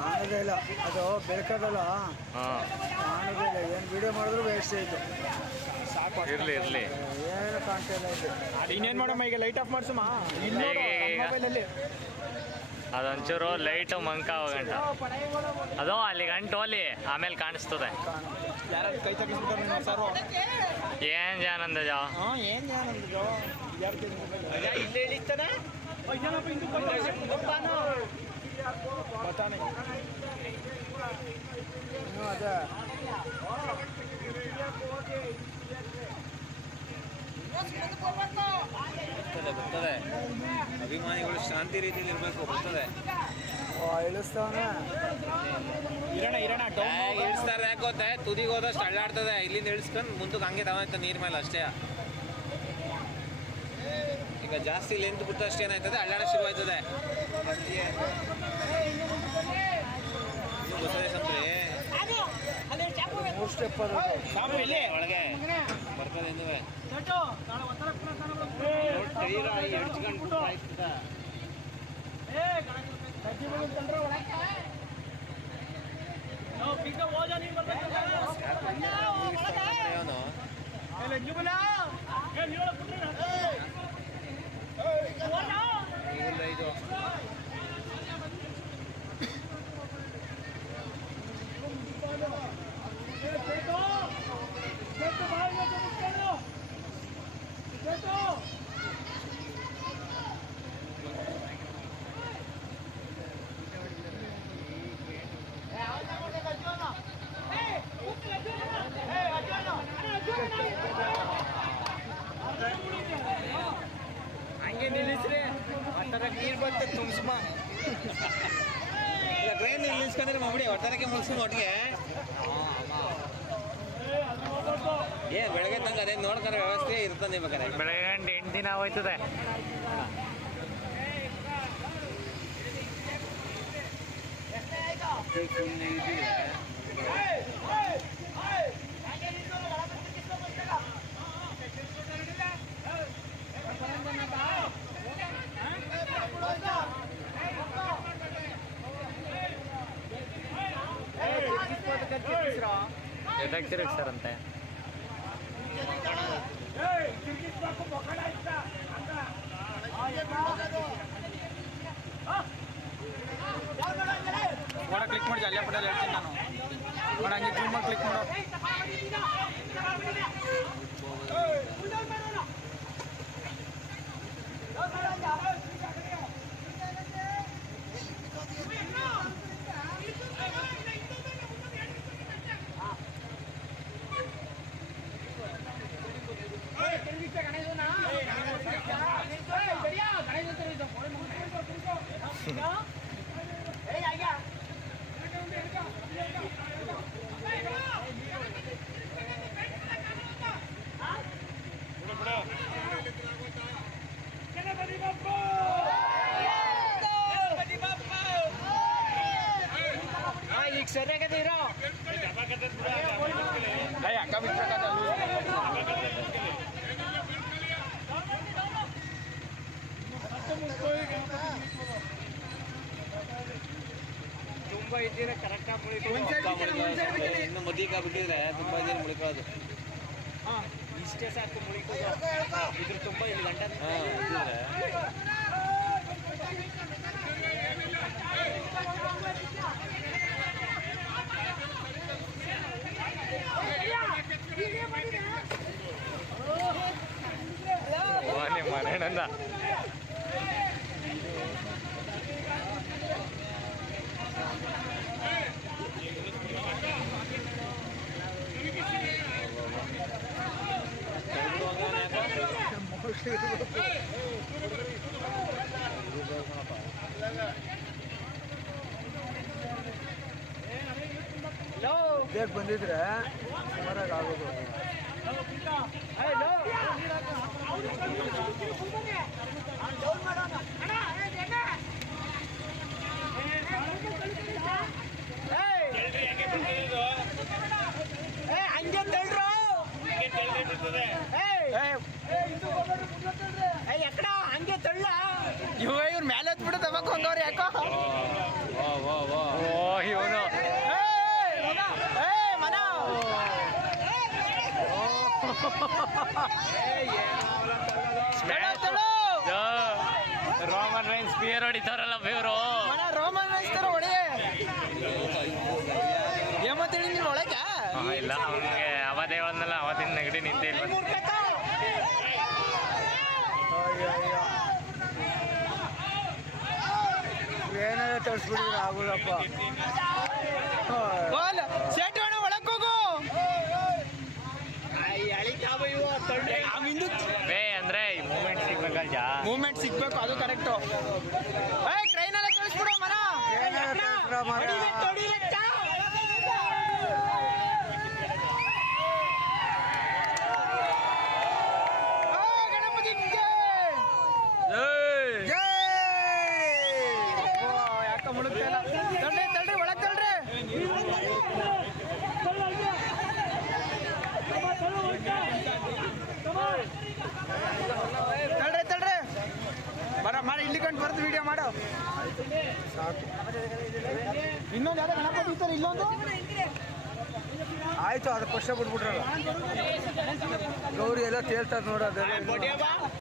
ಕಾಣೋದಿಲ್ಲ ಅದು ಬೆಳಕದಲ್ಲ ಕಾಣೋದಿಲ್ಲ ಏನು ವಿಡಿಯೋ ಮಾಡಿದ್ರು ವೇಸ್ಟ್ ಆಯ್ತು ಸಾಕು ಇರ್ಲಿ ಇರ್ಲಿ ಏನು ಕಾಣ್ತಾ ಇಲ್ಲ ಇದು ಇನ್ನೇನು ಮಾಡಮ್ಮ ಈಗ ಲೈಟ್ ಆಫ್ ಮಾಡ್ಸಮ್ಮ ಮೊಬೈಲಲ್ಲಿ ಅದೊಂಚೂರು ಲೈಟು ಮಂಕ ಹೋಗಂಟ ಅದು ಅಲ್ಲಿ ಗಂಟು ಅಲ್ಲಿ ಆಮೇಲೆ ಕಾಣಿಸ್ತದೆ ಯಾರು ಕೈ ತಗಿಸ್ಬಿಟ್ಟಾರೆ ಸರ್ ಏನ್ ಜಾನಂದ ಜಾ ಏನು ಜಾನಂದ ಇಲ್ಲೇ ಇಳಿತಾನೆ बताने ಬರ್ತದೆ ಅಭಿಮಾನಿಗಳು ಶಾಂತಿ ರೀತಿಯಲ್ಲಿ ಇರಬೇಕು ಬರ್ತದೆ ಇಳಿಸ್ತಾವನ ಇಳಿಸ್ತಾರೆ ಯಾಕೋತೆ ತುದಿಗೆ ಹೋದಷ್ಟು ಅಳ್ಳಾಡ್ತದೆ ಇಲ್ಲಿಂದ ಇಳಿಸ್ಕೊಂಡು ಮುಂದಕ್ಕೆ ಹಂಗೆ ತಗೊಂತ ನೀರ್ ಮೇಲೆ ಅಷ್ಟೇ ಈಗ ಜಾಸ್ತಿ ಲೆಂತ್ ಬಿಟ್ಟು ಅಷ್ಟೇ ಏನಾಯ್ತದೆ ಅಳ್ಳಾಡ ಶುರು ಆಯ್ತದೆ ಗೊತ್ತದೆ ಸಂಪ್ರಿ 3 ಸ್ಟೆಪ್ ಒಳಗೆ ಬರ್ತದೆ ಇನ್ನುವೆ ಇದು ಹಂಗೆ ನಿಲ್ಲಿಸ್ರಿ ಆ ಥರ ನೀರು ಬರ್ತದೆ ತುಂಬಿಸ್ಮ ಈಗ ಟ್ರೈನ್ ನಿಲ್ಲಿಸ್ಕೊಂಡ್ರೆ ಮಾಡ್ಬಿಡಿ ಹೊರತನಕ್ಕೆ ಮುಗಿಸ್ಕೊಂಡು ಒಟ್ಟಿಗೆ ಬೆಳಗ್ಗೆ ತನಕ ಅದೇ ನೋಡ್ಕೊಂಡ್ರೆ ವ್ಯವಸ್ಥೆ ಇರ್ತದೆ ಬೇಕಾರೆ ಬೆಳಗ್ಗೆ ಗಂಟೆ 8 ದಿನ ಹೋಯ್ತದೆ ಎದಕ್ಕೆ ತಿರುಗಿಸ್ತಾರಂತೆ ಫೋಟೋ ಕ್ಲಿಕ್ ಮಾಡಿ ಅಲ್ಲೇ ಫೋಟೋ ಹೇಳ್ತೀನಿ ನಾನು ನೋಡಿ ಹಂಗೆ ಜೂಮ್ ಮಾಡಿ ಕ್ಲಿಕ್ ಮಾಡೋ ಇನ್ನು ಮದಿಗೆ ಬಿಟ್ಟಿದ್ರೆ ತುಂಬಾ ಜನ ಮುಳ್ಕೊಳ್ಳೋದು. ಇಷ್ಟೇ ಸಾಕು ಮುಳಿಕೋದು. ಇದ್ರ ತುಂಬ ಇಲ್ಲಿ ಗಂಟ ಮನೆಯಣ್ಣ ಬೇಗ ಬಂದಿದ್ರೆ ಸುಮಾರಾಗಿ ಆಗೋದು. ಇವ್ರ ಮೇಲೆ ಹತ್ಬಿಟ್ಟು ತಗೋಕ್ ಹೋಗವ್ರು ಯಾಕೋ. ಓ ಇವನು ರೋಮನ್ ರೈನ್ಸ್ ಸ್ಪಿಯರ್ ಹೊಡಿತಾರಲ್ಲ ಇವರು. ರೋಮನ್ ತರ ಹೊಡೆ ಏಮತ್ತೇಳಿ ನೀನು ಒಳಗ ಇಲ್ಲ ಅವನಿಗೆ ಅವದೇ ಒಂದಲ್ಲ ಅವತ್ತಿನ ನೆಗಡಿ ನಿಂತೆ ಇಲ್ಲ. ಏನಾರ ತರಿಸ್ಬಿಡಿದ್ರೆ ಆಗುದಪ್ಪ. ಸೇಟು ಒಳಕ್ ಹೋಗು. ಅಂದ್ರೆ ಈ ಮೂಮೆಂಟ್ ಸಿಗ್ಬೇಕಲ್ಲ. ಮೂವ್ಮೆಂಟ್ ಸಿಗ್ಬೇಕು, ಅದು ಕರೆಕ್ಟು. ಟ್ರೈನ್ ಎಲ್ಲ ಕಳಿಸ್ಬಿಡು ಮನ. ಯಾಕ ಮುಳುಗ್ತಾ ಇಲ್ಲ. ತಳ್ರಿ ಒಳಗ್ ತಳ್ರಿ. ತಳ್ರಿ ಬರ ಮಾಡಿ ಇಲ್ಲಿ ಕಂಡು ಬರ್ದು ವಿಡಿಯೋ ಮಾಡು. ಇನ್ನೊಂದು ಯಾವ್ದು ಗಣಪತಿ ಇರ್ತಾರೆ ಇಲ್ಲೊಂದು. ಆಯ್ತು, ಅದು ಪಕ್ಷ ಬಿಟ್ಬಿಟ್ರಲ್ಲ. ಗೌರಿ ಎಲ್ಲ ತೇಲ್ತದ ನೋಡೋದು.